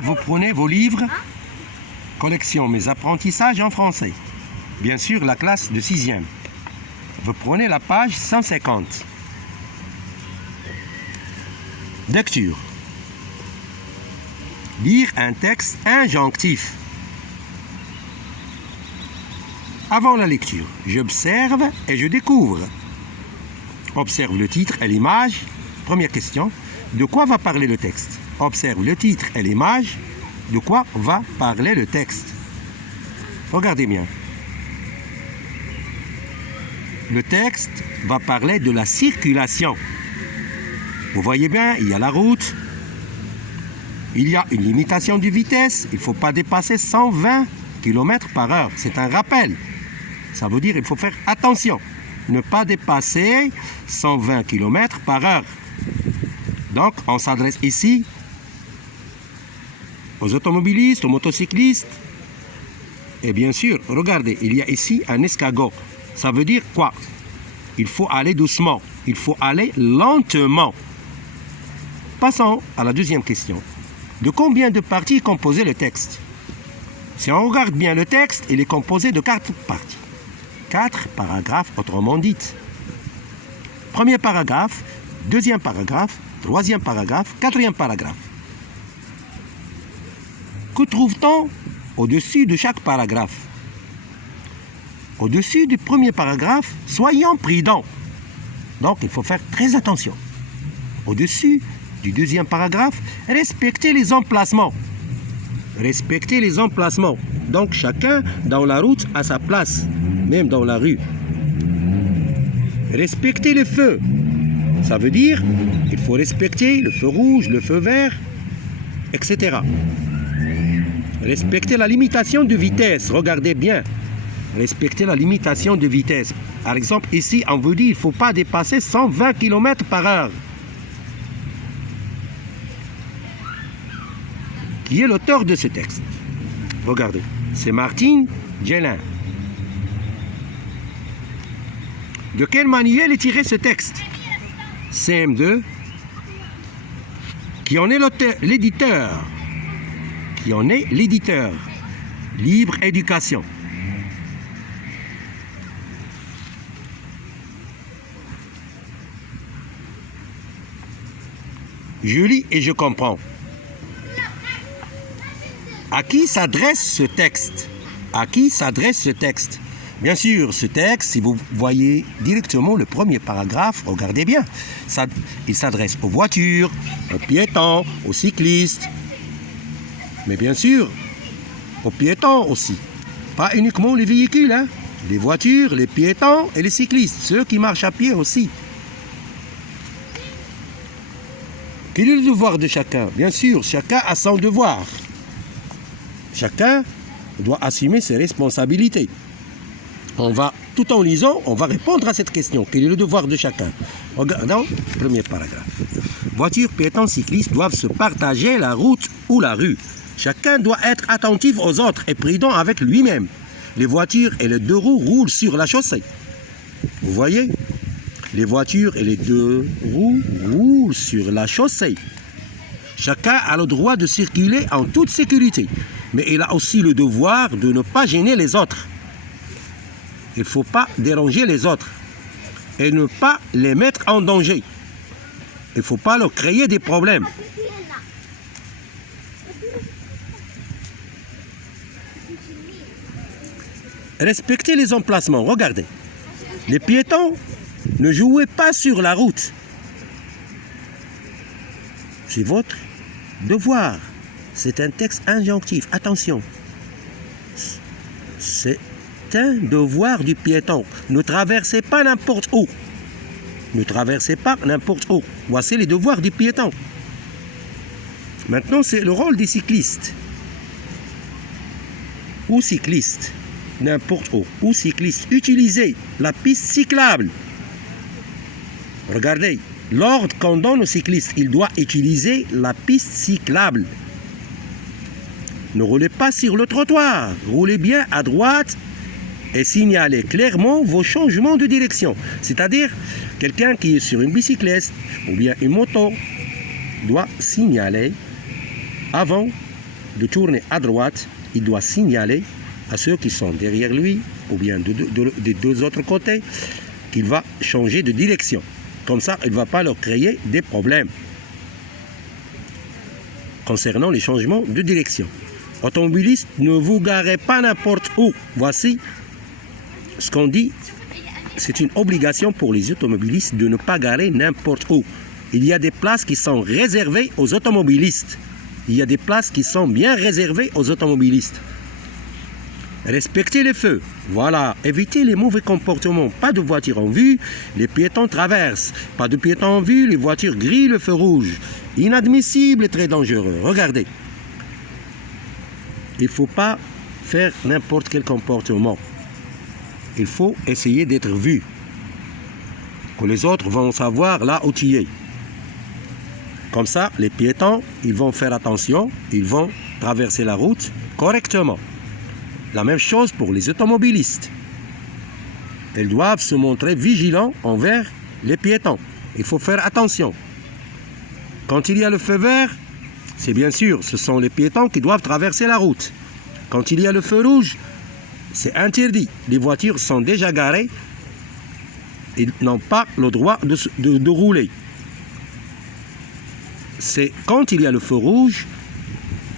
Vous prenez vos livres, collection Mes apprentissages en français. Bien sûr, la classe de 6e. Vous prenez la page 150. Lecture. Lire un texte injonctif. Avant la lecture, j'observe et je découvre. Observe le titre et l'image. Première question. De quoi va parler le texte? Observe le titre et l'image. De quoi va parler le texte? Regardez bien. Le texte va parler de la circulation. Vous voyez bien, il y a la route. Il y a une limitation de vitesse. Il ne faut pas dépasser 120 km par heure. C'est un rappel. Ça veut dire qu'il faut faire attention. Ne pas dépasser 120 km par heure. Donc, on s'adresse ici aux automobilistes, aux motocyclistes. Et bien sûr, regardez, il y a ici un escargot. Ça veut dire quoi? Il faut aller doucement. Il faut aller lentement. Passons à la deuxième question. De combien de parties est composé le texte? Si on regarde bien le texte, il est composé de 4 parties. 4 paragraphes, autrement dit. Premier paragraphe, deuxième paragraphe, troisième paragraphe, quatrième paragraphe. Que trouve-t-on au-dessus de chaque paragraphe? Au-dessus du premier paragraphe, soyons prudents. Donc, il faut faire très attention. Au-dessus du deuxième paragraphe, respectez les emplacements. Respectez les emplacements. Donc, chacun dans la route a sa place, même dans la rue. Respectez le feu. Ça veut dire qu'il faut respecter le feu rouge, le feu vert, etc. Respectez la limitation de vitesse. Regardez bien. Respectez la limitation de vitesse. Par exemple, ici, on vous dit qu'il ne faut pas dépasser 120 km par heure. Qui est l'auteur de ce texte? Regardez, c'est Martine Gellin. De quel manuel est tiré ce texte? CM2. Qui en est l'éditeur? Qui en est l'éditeur? Libre Éducation. Je lis et je comprends. À qui s'adresse ce texte? À qui s'adresse ce texte? Bien sûr, ce texte, si vous voyez directement le premier paragraphe, regardez bien. Il s'adresse aux voitures, aux piétons, aux cyclistes. Mais bien sûr, aux piétons aussi. Pas uniquement les véhicules, hein. Les voitures, les piétons et les cyclistes. Ceux qui marchent à pied aussi. Quel est le devoir de chacun? Bien sûr, chacun a son devoir. Chacun doit assumer ses responsabilités. Tout en lisant, on va répondre à cette question. Quel est le devoir de chacun? Regardons le premier paragraphe. Voitures, piétons, cyclistes doivent se partager la route ou la rue. Chacun doit être attentif aux autres et prudent avec lui-même. Les voitures et les deux roues roulent sur la chaussée. Vous voyez? Les voitures et les deux roues roulent sur la chaussée. Chacun a le droit de circuler en toute sécurité. Mais il a aussi le devoir de ne pas gêner les autres. Il ne faut pas déranger les autres et ne pas les mettre en danger. Il ne faut pas leur créer des problèmes. Respectez les emplacements. Regardez. Les piétons, ne jouez pas sur la route. C'est votre devoir. C'est un texte injonctif. Attention. C'est un devoir du piéton. Ne traversez pas n'importe où. Ne traversez pas n'importe où. Voici les devoirs du piéton. Maintenant, c'est le rôle des cyclistes. Ou cyclistes. N'importe où. Ou cyclistes. Utilisez la piste cyclable. Regardez. L'ordre qu'on donne aux cyclistes, il doit utiliser la piste cyclable. Ne roulez pas sur le trottoir. Roulez bien à droite et signalez clairement vos changements de direction. C'est-à-dire, quelqu'un qui est sur une bicyclette ou bien une moto doit signaler avant de tourner à droite, il doit signaler à ceux qui sont derrière lui, ou bien des deux autres côtés, qu'il va changer de direction. Comme ça, il ne va pas leur créer des problèmes concernant les changements de direction. Automobilistes, ne vous garez pas n'importe où. Voici ce qu'on dit. C'est une obligation pour les automobilistes de ne pas garer n'importe où. Il y a des places qui sont réservées aux automobilistes. Il y a des places qui sont bien réservées aux automobilistes. Respectez les feux. Voilà. Évitez les mauvais comportements. Pas de voitures en vue, les piétons traversent. Pas de piétons en vue, les voitures grillent le feu rouge. Inadmissible et très dangereux. Regardez. Il ne faut pas faire n'importe quel comportement. Il faut essayer d'être vu. Que les autres vont savoir là où tu es. Comme ça, les piétons, ils vont faire attention, ils vont traverser la route correctement. La même chose pour les automobilistes. Ils doivent se montrer vigilants envers les piétons. Il faut faire attention. Quand il y a le feu vert, c'est bien sûr, ce sont les piétons qui doivent traverser la route. Quand il y a le feu rouge, c'est interdit. Les voitures sont déjà garées. Ils n'ont pas le droit de rouler. C'est quand il y a le feu rouge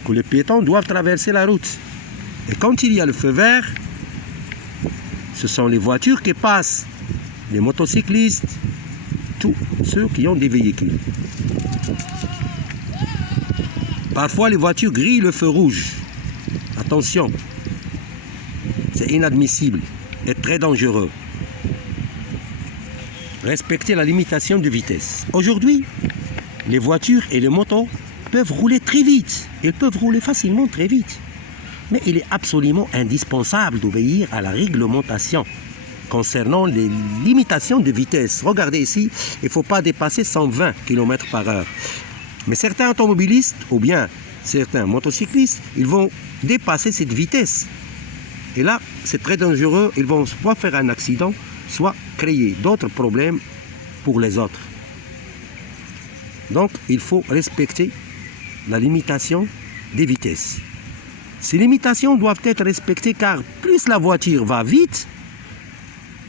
que les piétons doivent traverser la route. Et quand il y a le feu vert, ce sont les voitures qui passent, les motocyclistes, tous ceux qui ont des véhicules. Parfois, les voitures grillent le feu rouge. Attention, c'est inadmissible et très dangereux. Respectez la limitation de vitesse. Aujourd'hui, les voitures et les motos peuvent rouler très vite. Ils peuvent rouler facilement très vite. Mais il est absolument indispensable d'obéir à la réglementation concernant les limitations de vitesse. Regardez ici, il ne faut pas dépasser 120 km/h. Mais certains automobilistes, ou bien certains motocyclistes, ils vont dépasser cette vitesse. Et là, c'est très dangereux. Ils vont soit faire un accident, soit créer d'autres problèmes pour les autres. Donc, il faut respecter la limitation des vitesses. Ces limitations doivent être respectées car plus la voiture va vite,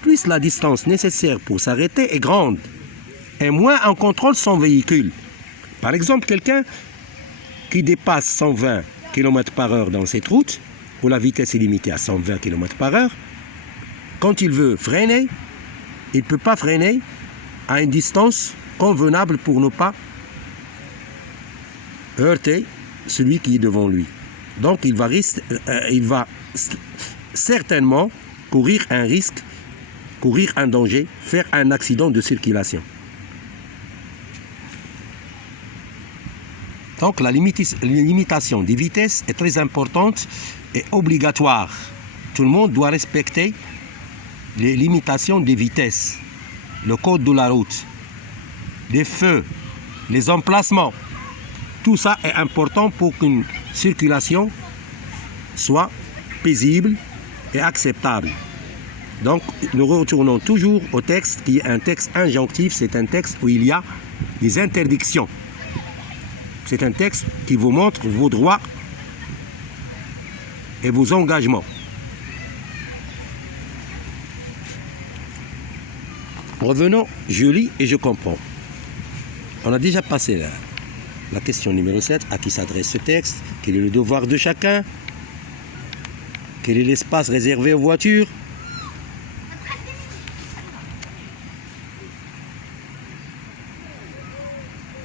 plus la distance nécessaire pour s'arrêter est grande et moins on contrôle son véhicule. Par exemple, quelqu'un qui dépasse 120 km/h dans cette route, où la vitesse est limitée à 120 km/h, quand il veut freiner, il ne peut pas freiner à une distance convenable pour ne pas heurter celui qui est devant lui. Donc il va certainement courir un risque, courir un danger, faire un accident de circulation. Donc la limitation des vitesses est très importante et obligatoire. Tout le monde doit respecter les limitations des vitesses, le code de la route, les feux, les emplacements. Tout ça est important pour qu'une circulation soit paisible et acceptable. Donc, nous retournons toujours au texte qui est un texte injonctif. C'est un texte où il y a des interdictions. C'est un texte qui vous montre vos droits et vos engagements. Revenons, je lis et je comprends. On a déjà passé la question numéro 7, à qui s'adresse ce texte, quel est le devoir de chacun, quel est l'espace réservé aux voitures,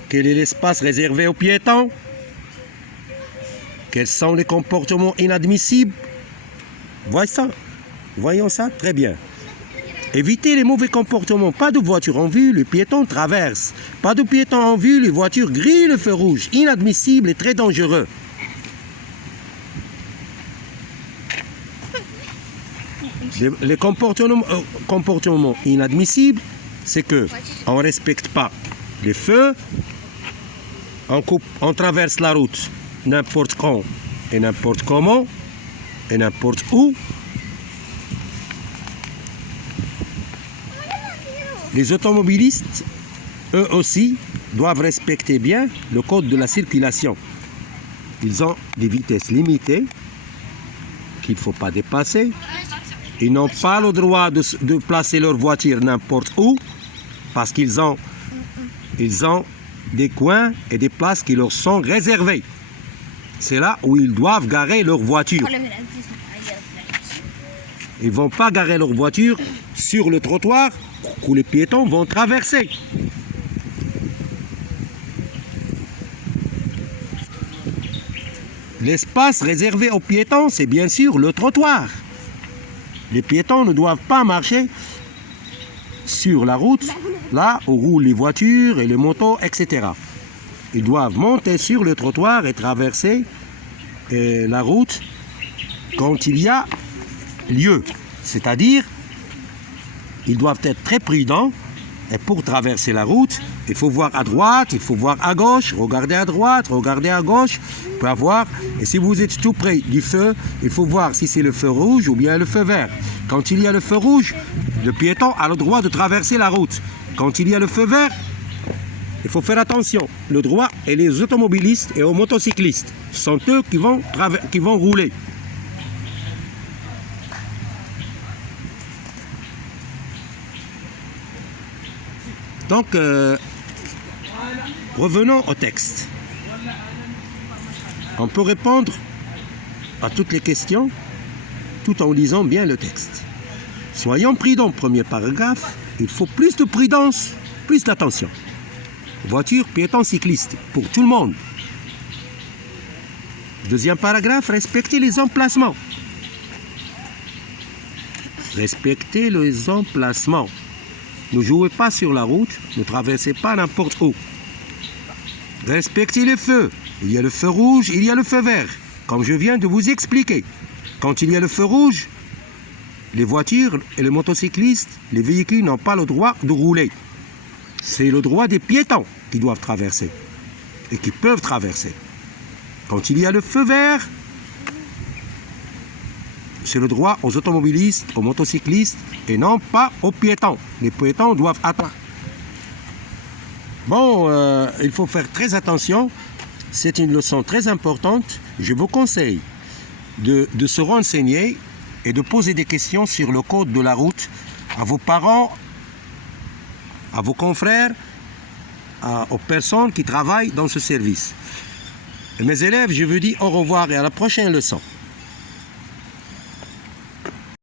quel est l'espace réservé aux piétons, quels sont les comportements inadmissibles. Voyons ça très bien. Évitez les mauvais comportements. Pas de voiture en vue, les piétons traversent. Pas de piétons en vue, les voitures grillent le feu rouge. Inadmissible et très dangereux. Les comportements inadmissibles, c'est que on ne respecte pas les feux, on traverse la route n'importe quand et n'importe comment et n'importe où. Les automobilistes, eux aussi, doivent respecter bien le code de la circulation. Ils ont des vitesses limitées qu'il ne faut pas dépasser. Ils n'ont pas le droit de placer leur voiture n'importe où parce qu'ils ont des coins et des places qui leur sont réservées. C'est là où ils doivent garer leur voiture. Ils ne vont pas garer leur voiture sur le trottoir où les piétons vont traverser. L'espace réservé aux piétons, c'est bien sûr le trottoir. Les piétons ne doivent pas marcher sur la route, là où roulent les voitures et les motos, etc. Ils doivent monter sur le trottoir et traverser la route quand il y a lieu. C'est-à-dire, ils doivent être très prudents. Et pour traverser la route, il faut voir à droite, il faut voir à gauche, regarder à droite, regarder à gauche, pour avoir. Et si vous êtes tout près du feu, il faut voir si c'est le feu rouge ou bien le feu vert. Quand il y a le feu rouge, le piéton a le droit de traverser la route. Quand il y a le feu vert, il faut faire attention. Le droit est les automobilistes et aux motocyclistes. Ce sont eux qui vont rouler. Donc, revenons au texte. On peut répondre à toutes les questions tout en lisant bien le texte. Soyons prudents, premier paragraphe, il faut plus de prudence, plus d'attention. Voiture, piéton, cycliste, pour tout le monde. Deuxième paragraphe, respectez les emplacements. Respectez les emplacements. Ne jouez pas sur la route, ne traversez pas n'importe où. Respectez les feux. Il y a le feu rouge, il y a le feu vert. Comme je viens de vous expliquer. Quand il y a le feu rouge, les voitures et les motocyclistes, les véhicules n'ont pas le droit de rouler. C'est le droit des piétons qui doivent traverser et qui peuvent traverser. Quand il y a le feu vert, c'est le droit aux automobilistes, aux motocyclistes et non pas aux piétons. Les piétons doivent attendre. Bon, il faut faire très attention. C'est une leçon très importante. Je vous conseille de se renseigner et de poser des questions sur le code de la route à vos parents, à vos confrères, aux personnes qui travaillent dans ce service. Et mes élèves, je vous dis au revoir et à la prochaine leçon.